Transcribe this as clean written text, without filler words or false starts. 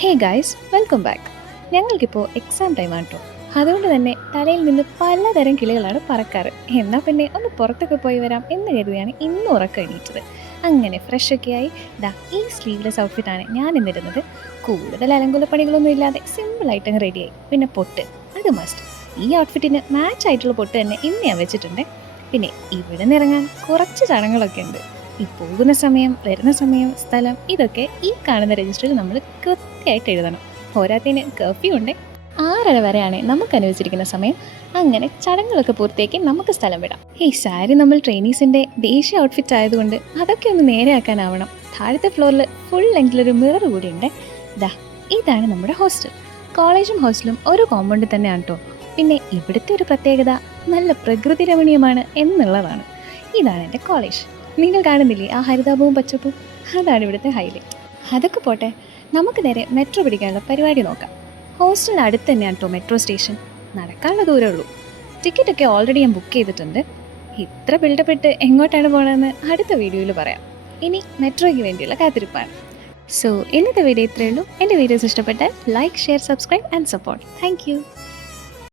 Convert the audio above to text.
ഹേ guys, welcome back. ഞങ്ങൾക്കിപ്പോൾ exam ടൈമാണ് കേട്ടോ. അതുകൊണ്ട് തന്നെ തലയിൽ നിന്ന് പലതരം കിളികളാണ് പറക്കാറ്. എന്നാൽ പിന്നെ ഒന്ന് പുറത്തൊക്കെ പോയി വരാം എന്ന് കരുതിയാണ് ഇന്ന് ഉറക്കം എണീറ്റത്. അങ്ങനെ ഫ്രഷൊക്കെ ആയി ഈ സ്ലീവ്ലെസ് ഔട്ട്ഫിറ്റാണ് ഞാൻ ഇന്നിരുന്നത്. കൂടുതൽ അലങ്കുലപ്പണികളൊന്നും ഇല്ലാതെ സിമ്പിളായിട്ട് അങ്ങ് റെഡിയായി. പിന്നെ പൊട്ട്, അത് മസ്റ്റ്. ഈ ഔട്ട്ഫിറ്റിന് മാച്ച് ആയിട്ടുള്ള പൊട്ട് തന്നെ ഇന്ന് ഞാൻ വെച്ചിട്ടുണ്ട്. പിന്നെ ഇവിടെ നിന്ന് ഇറങ്ങാൻ കുറച്ച് ചടങ്ങുകളൊക്കെ ഉണ്ട്. ഈ പോകുന്ന സമയം, വരുന്ന സമയം, സ്ഥലം, ഇതൊക്കെ ഈ കാണുന്ന രജിസ്റ്ററിൽ നമ്മൾ കൃത്യമായിട്ട് എഴുതണം. പോരാത്തതിന് കർഫ്യൂ ഉണ്ട്. 6:30 വരെയാണ് നമുക്ക് അനുവദിച്ചിരിക്കുന്ന സമയം. അങ്ങനെ ചടങ്ങുകളൊക്കെ പൂർത്തിയാക്കി നമുക്ക് സ്ഥലം വിടാം. ഈ സാരി നമ്മൾ ട്രെയിനീസിൻ്റെ ദേശീയ ഔട്ട്ഫിറ്റ് ആയതുകൊണ്ട് അതൊക്കെ ഒന്ന് നേരെയാക്കാനാവണം. താഴത്തെ ഫ്ലോറിൽ ഫുൾ ലെങ്തിലൊരു മിറർ കൂടിയുണ്ട്. ഇതാണ് നമ്മുടെ ഹോസ്റ്റൽ. കോളേജും ഹോസ്റ്റലും ഒരു കോമ്പൗണ്ടിൽ തന്നെയാണ് കേട്ടോ. പിന്നെ ഇവിടുത്തെ ഒരു പ്രത്യേകത നല്ല പ്രകൃതി രമണീയമാണ് എന്നുള്ളതാണ്. ഇതാണ് എൻ്റെ കോളേജ്. നിങ്ങൾ കാണുന്നില്ലേ ആ ഹരിതാപവും പച്ചപ്പും? അതാണ് ഇവിടുത്തെ ഹൈലൈറ്റ്. അതൊക്കെ പോട്ടെ, നമുക്ക് നേരെ മെട്രോ പിടിക്കാനുള്ള പരിപാടി നോക്കാം. ഹോസ്റ്റലിന് അടുത്ത് തന്നെയാണ് കേട്ടോ മെട്രോ സ്റ്റേഷൻ. നടക്കാനുള്ള ദൂരമേ ഉള്ളൂ. ടിക്കറ്റൊക്കെ ഓൾറെഡി ഞാൻ ബുക്ക് ചെയ്തിട്ടുണ്ട്. ഇത്ര ബിൽഡപ്പെട്ട് എങ്ങോട്ടാണ് പോകണമെന്ന് അടുത്ത വീഡിയോയിൽ പറയാം. ഇനി മെട്രോയ്ക്ക് വേണ്ടിയുള്ള കാത്തിരിപ്പാണ്. സോ ഇന്നത്തെ വീഡിയോ ഇത്രയേ ഉള്ളൂ. എൻ്റെ വീഡിയോസ് ഇഷ്ടപ്പെട്ടാൽ like, share, subscribe and support. Thank you.